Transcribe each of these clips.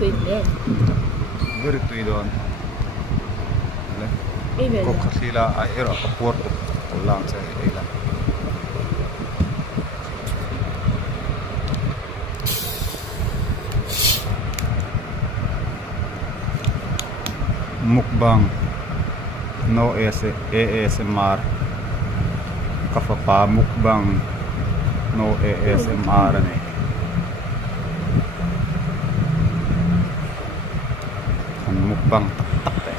tuyệt đẹp. Very tùy đòn. Có khi là ai ở cái port làm sẽ là mukbang no ASMR kapapa mukbang no ASMR này thành mukbang tắc tắc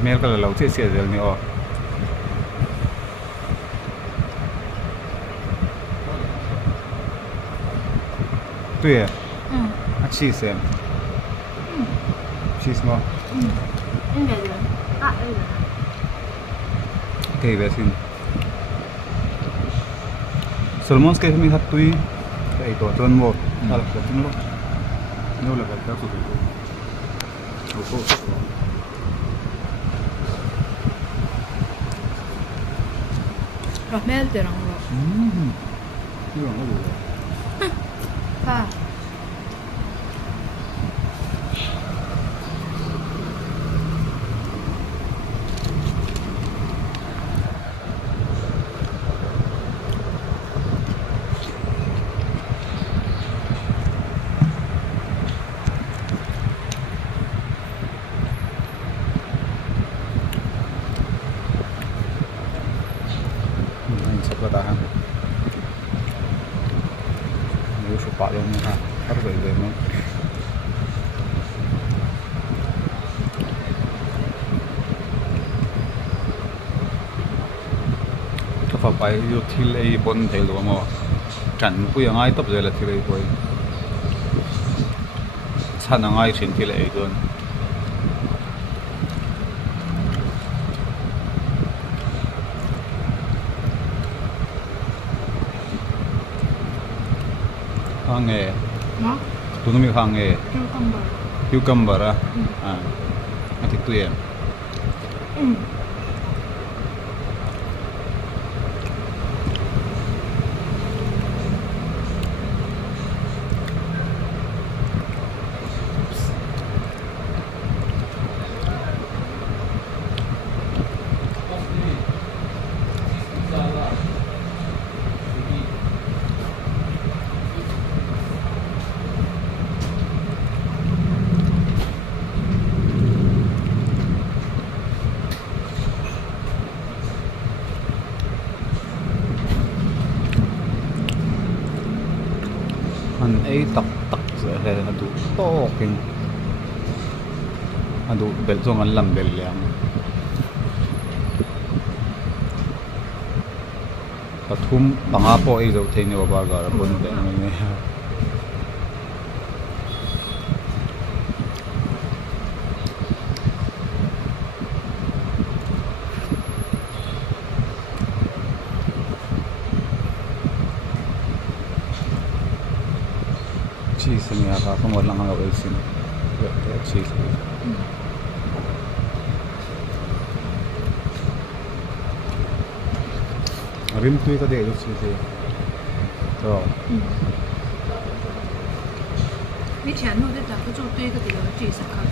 email ka lalaw si Cecil ni o tuya cheese em cheese mo Ini dia. Ah, ini. okay vesin salmon ke mi hat tui kai to ton mo al ka tin lo no la ka su ko 라멜드랑 거. 이거 안 먹어. 아. Tahan nếu số bạc luôn ha bắt về về nó cái phải phải yêu thiên ấy bốn thế luôn mà chẳng bây giờ ai tập rồi là thiên ấy thôi sao năng ai trên thiên ấy luôn Hange. Nó. Tu numi hange. Cucumber. Cucumber ah. Nanti tu ya. Anh ấy tắc tắc rồi hay là đủ to kinh anh đủ bel cho anh làm bel liang và thum bằng áp ấy rồi thấy nhiều bà gà bốn bel này cheese niya ka kung walang hangaway sin cheese rim tuwi ka dito cheese to你前头在打个就对个这个这啥看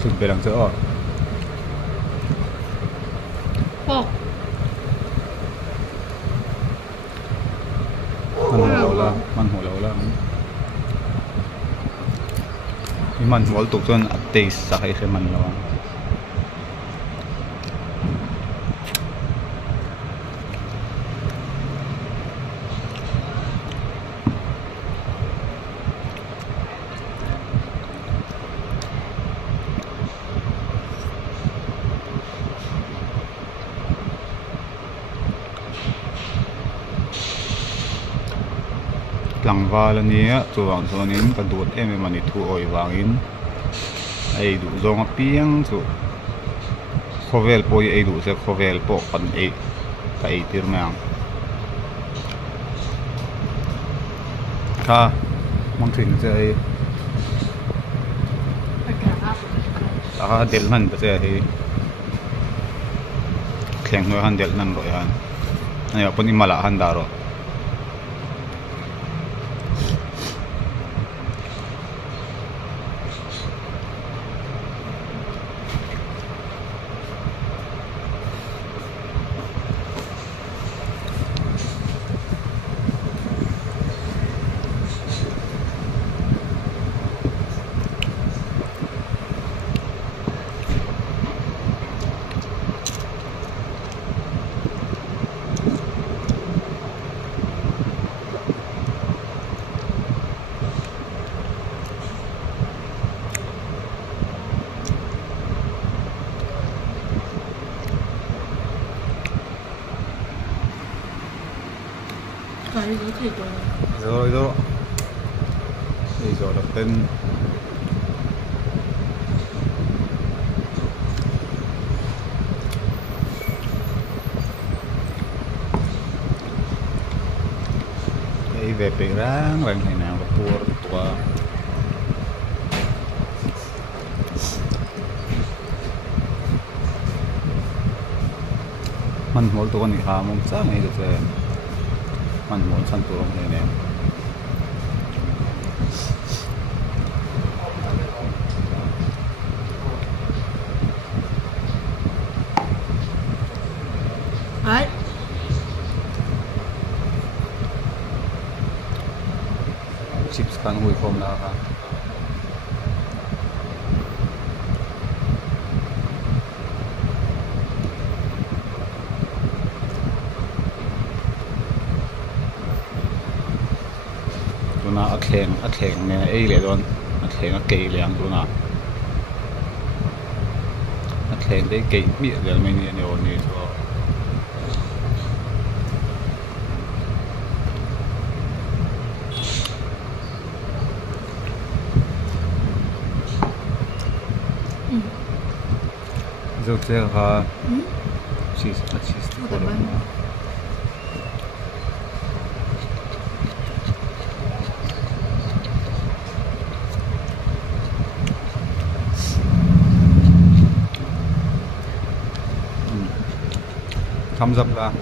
？Sud bilang sa man hulaw lang iman wal tuk ton at taste sa kay man lawang lang vala niya chuang chuanin kadut em mani thu oi wangin ai du zong a piang chu khovel poi ai du se khovel po kan e ka e tir mang ka mang thin se ai à del man cái gì thì khen nói han del nan rồi han này upon imala han đó rồi Cà ri都太多了。 rồi đi rồi là tên đây về bị ráng bạn này nào có tua mình mỗi tuần thì hà mong sáng này được mình muốn săn tuần này nè Đấy. chips kan hui form la ka tuna a thleng ne ei le don a thleng a kei liang tuna a thleng dei kei mi le mai ni ne on ni so zo tse ha cheese Có thể bán. thumbs up la